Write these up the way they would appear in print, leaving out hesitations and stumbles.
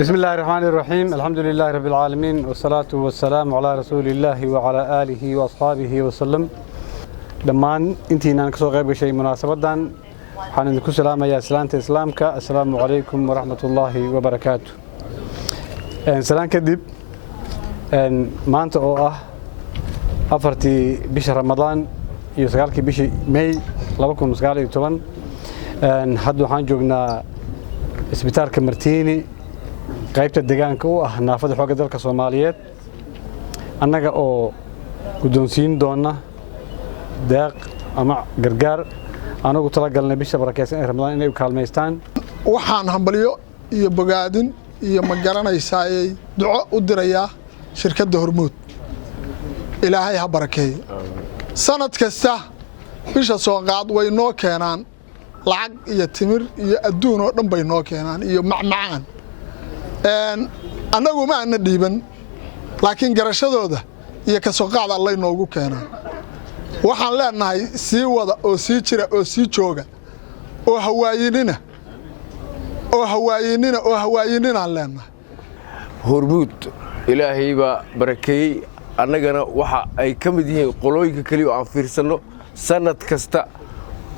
بسم الله الرحمن الرحيم الحمد لله رب العالمين والصلاة والسلام على رسول الله وعلى آله وأصحابه وسلم دمان انتينا نكسو غيب شيء مناسبة دان حانكو سلام يا سلامة إسلامك السلام عليكم ورحمة الله وبركاته سلام كدب ما أنت أفرتي بش رمضان يسقالك بش ماي لبكم مسقالي طبعا حدو حنجونا اسبيتال كمرتيني qaybta deegaanka u ah naafada xoogga dalka Soomaaliyeed annaga oo guddoonsiin doona deeq ama gargaar anagu tala galnay bisha barakeysan ee Ramadaan inay u kaalmeystaan waxaan hambaliyo iyo bogaadin iyo ma garanaysaa duco u diraya shirkadda Hormuud Ilaahay ha barakeeyo sanad kasta bisha soo qaad way noo keenaan lacag iyo timir iyo adduun oo dhan bay noo keenaan iyo macmacaan annagu ma ana dhiiban laakiin garashadooda iyo ka soo qaad Allah inoogu keenaa waxaan leenahay sii wada oo sii jira oo sii jooga oo hawaayinina leenahay Hormuud Ilaahay ba barakeeyay annagana waxa ay ka mid yihiin qolooyinka kaliya oo aan fiirsano sanad kasta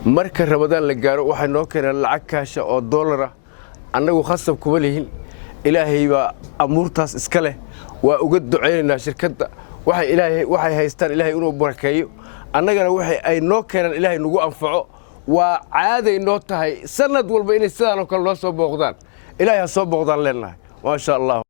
marka Ramadaan la gaaro waxay noo keenaan lacag kaasha oo dollar ah annagu khasab kuma lihin Ilaahay ba amuurtaas iska leh waa uga duceynaa shirkadda waxay haystaan Ilaahay inuu barakeeyo annagana waxay ay noo keenaan Ilaahay nagu anfaco waa caaday noo tahay sanad walba inay sidaan oo kale loo soo booqdaan Ilaahay ha soo booqdaan leenahay ma sha Allah